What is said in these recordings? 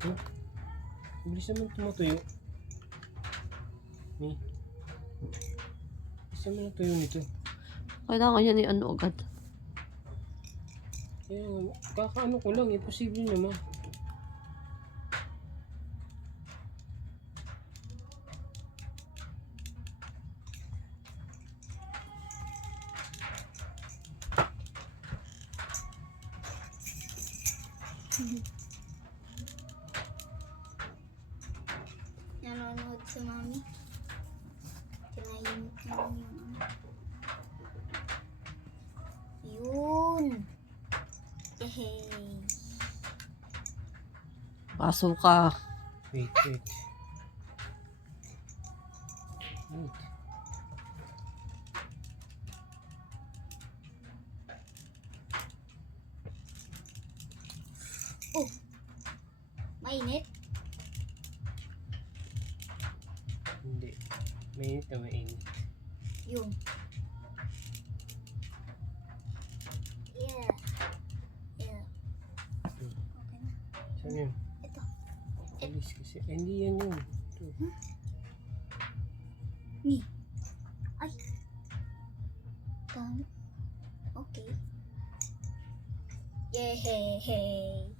Hmm? Bilis naman tumatuyo. Ni. Bilis naman natuyo nito. Kailangan yan i-ano agad. Kaya kakaano ko lang, imposible naman. Nanonood si mami. Kinahimik na lang yung ano. Yun. Yehey. Paso ka. Wait. Wait. Oh. Mainit. Hindi. Mainit na mainit. Yun. Yeah. Yeah. Okay na. Saan yun? Ito. Alis kasi. Ay, hindi yan yun. Ito. Ni. Ay. Dami. Okay. Yehey.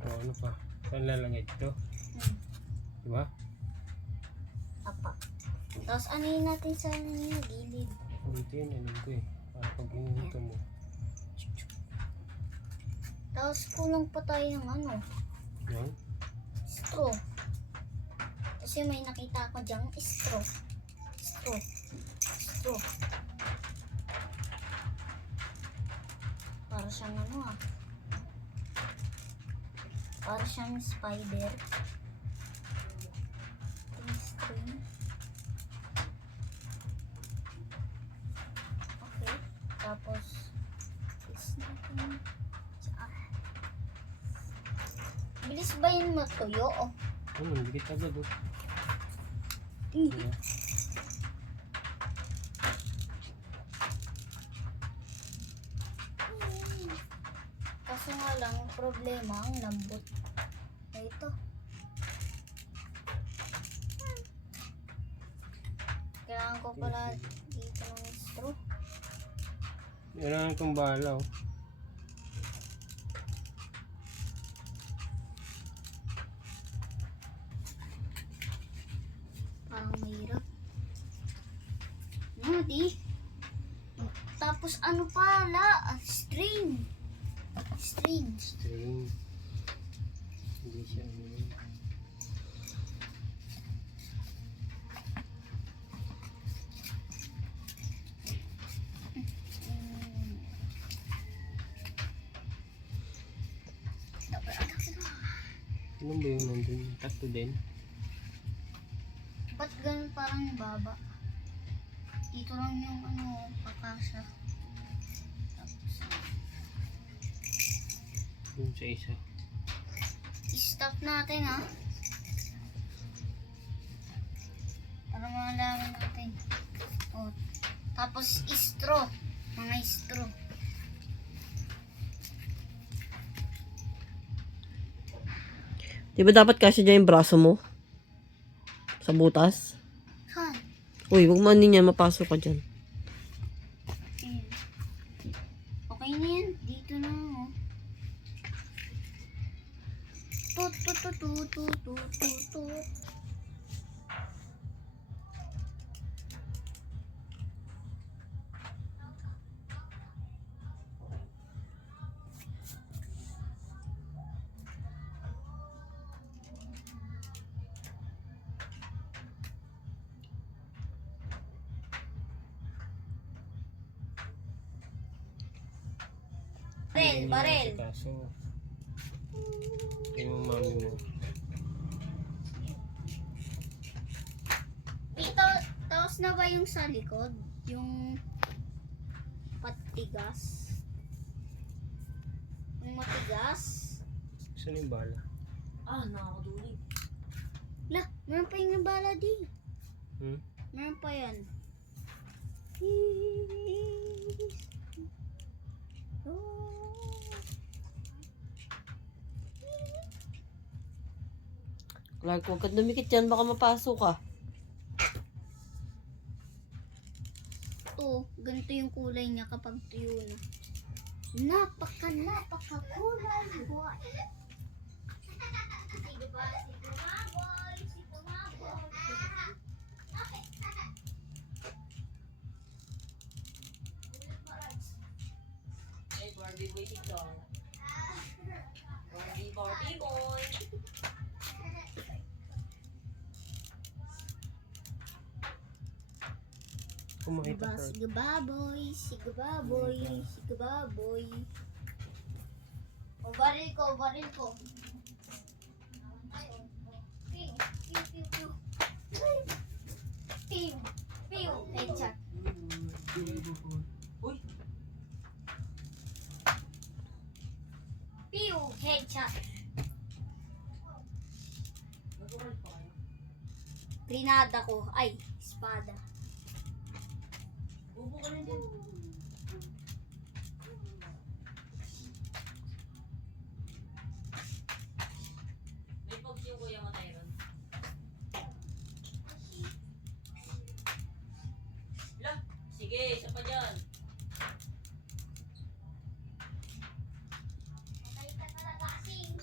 O, ano pa? Saan lalagay ito? Diba? Apa. Tapos anuhin natin sa gilid. Dito yun, alam ko eh. Para pag inuhito mo. Tapos kulang pa tayo ng ano, Yan. straw. Kasi may nakita ako dyang straw. Straw. Straw. Para siyang ano ah. Para siyang spider. Yung string. Okay. Tapos, fix natin. Bilis ba yun matuyo? Oh. Ano, dikit agad oh. Eh. Diba? Kaso nga lang, problema, ang lambot. Ay, ito. Kailangan ko pala dito ng straw. Kailangan kong bahala oh. Parang mahirap. Ano, di? Tapos ano pala? String. String. String. Hindi siya ano yun. Ano ba yung nandun? Tatlo din? Ba't ganun parang baba? Dito lang yung ano, pakasya. Tapos, Yung sa isa. i-stop natin ha. Para malaman natin. O, tapos straw. Mga straw. Di ba dapat kasi dyan yung braso mo? Sa butas? Saan? Uy, huwag mo niyan, mapasok ka dyan. Ayan. Okay na yan. Dito na oh. Tut tut tut tut tut tut tut tut. Barel. Kaso, yung mami mo. Dito, tapos na ba yung sa likod? Yung patigas? Yung matigas? Saan yung bala? Ah, nakakadulig. Lah, meron pa yung nabala di. Hmm? Meron pa yan. Oh. Clark, huwag ka dumikit yan. Baka mapasok ka. Ito, ganito yung kulay niya kapag tuyo na. Napaka kulay. Boy. Sige ba? Sige nga, boy. Sige nga, boy. Hey, Barbie boy dito. Barbie boy. Kumakita ka. Sige baboy, sige baboy, sige baboy. O baril ko, baril ko. Piu, piu, piu, piu. Piu, piu, headshot. Uy! Piu, headshot. Nagkukulit pa kayo? Grenada ko, ay, espada. Bubo ka lang din. May pogs yung kuya mo tayo ron. Lah, sige, isa pa dyan. Patay ka talaga kasing.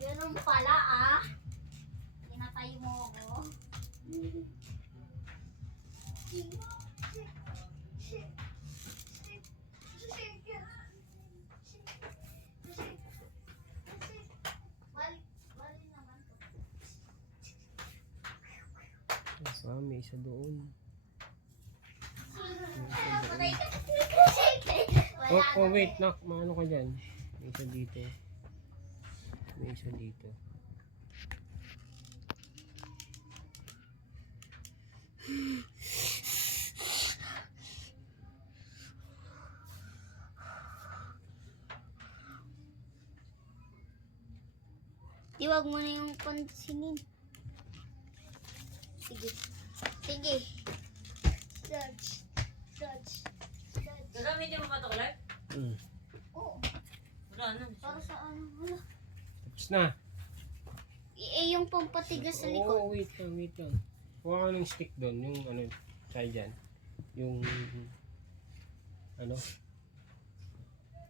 Ganun pala ah. Pinatay mo ako. Balik, balik naman to. Ah, may isa doon. Patay ka. Oh, Wala oh na. wait, nak, maano ka dyan? May isa dito. May isa dito. Iwag mo na yung pansinin. Sige. Sige. Dodge. Dodge. Dodge. Gagamitin mo ba ito, Clark? Oo. Wala na. Para sa ano. Wala. Tapos na. Yung pampatigas sa likod. Oh, wait lang, wait lang. Kuha ka ng stick doon, yung ano, sa'yo dyan. Yung, ano,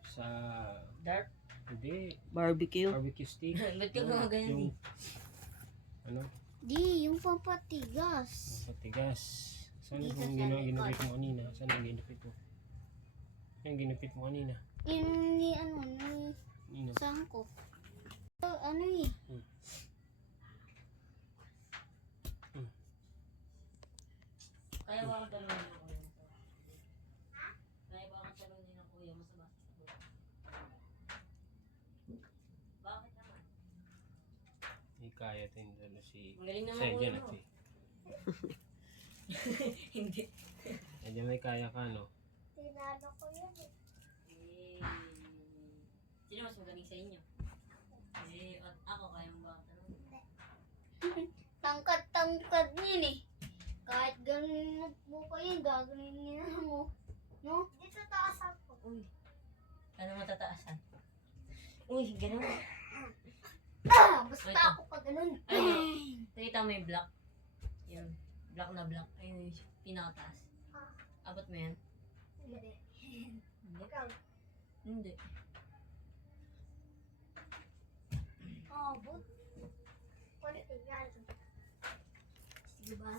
sa, Dark? hindi, Barbecue. barbecue stick. Ba't ka gumaganyan Yung, eh? ano, Di, yung pampatigas. matigas. Saan Dito yung sa ginupit likod. mo kanina? Saan yung ginupit mo? Saan yung ginupit mo kanina? Yung ni ano, ni Nino? saan ko. Ano eh. Kaya ba akong talunin ng kuya mo? Kaya ba akong talunin ng kuya mo sa basketball? Bakit naman? Hindi kaya ito yung dalo si Magaling naman Sa'yo kuya dyan mo. ate. Hindi. Medyo may kaya ka, no? Tinalo ko yun eh. Eh, sino mas magaling sa inyo? Eh, ako kaya mo ba talunin? Tangkad-tangkad yun eh. Kahit ganun mo pa yun, gagawin niya mo. No? Dito taas ako. Uy. Ano matataasan? Uy, ganun. Basta Ito. ako pa ganun. Ay, nakita mo yung block? Yun. Block na block. Ayun yung pinakataas. Abot mo yan? Hindi. Hindi. Ikaw. Hindi. But. Politigal. Sige ba?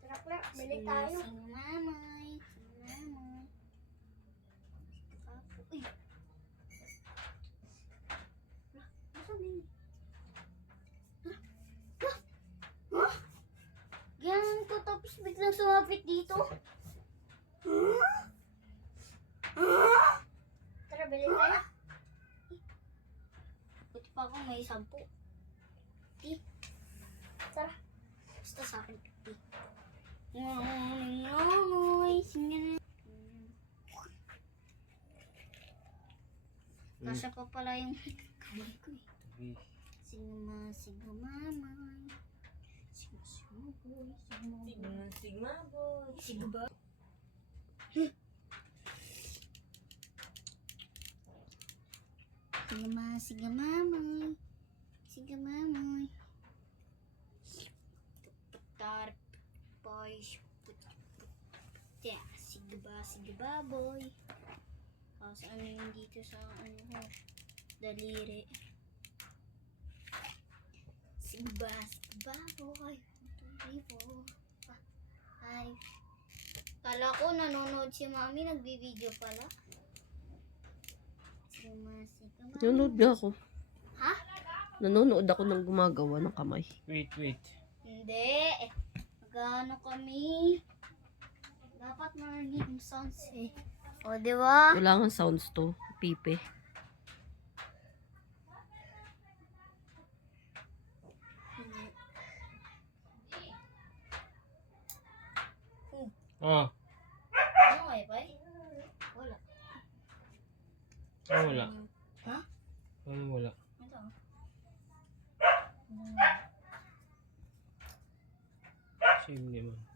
Tara, Clark. Bili tayo. Sino mamay? Sino mamay? Apo. Uy. Nasaan na yun? Ganun ko tapos biglang sumapit dito. Tara, bili tayo. Buti pa ako may 10. Tara. Basta sa akin 50. Ngoy, singa na. Kasya pa pala yung kamay ko eh. Sige. Sigma, sigma, mamay. Sigma, sigma, boy, sigma, boy. Sigma boy. Sigba. Sige mamoy. Sige mamoy. Putar. Boys. Sige baboy. Tapos ano yung dito sa ano ko. Daliri. Sige baboy. 1, 2, 3, 4, 5. Kala ko nanonood si mami, nagbibideo pala. Sige. Nanonood nga ako. Ha? Nanonood ako ng gumagawa ng kamay. Wait. Hindi. Magano kami. Dapat marinig yung sounds eh. O, di ba? Wala nga sounds to. Pipe. Oh, Ano wifi? Wala. wala. Ha? Ano wala? Ito. Same naman.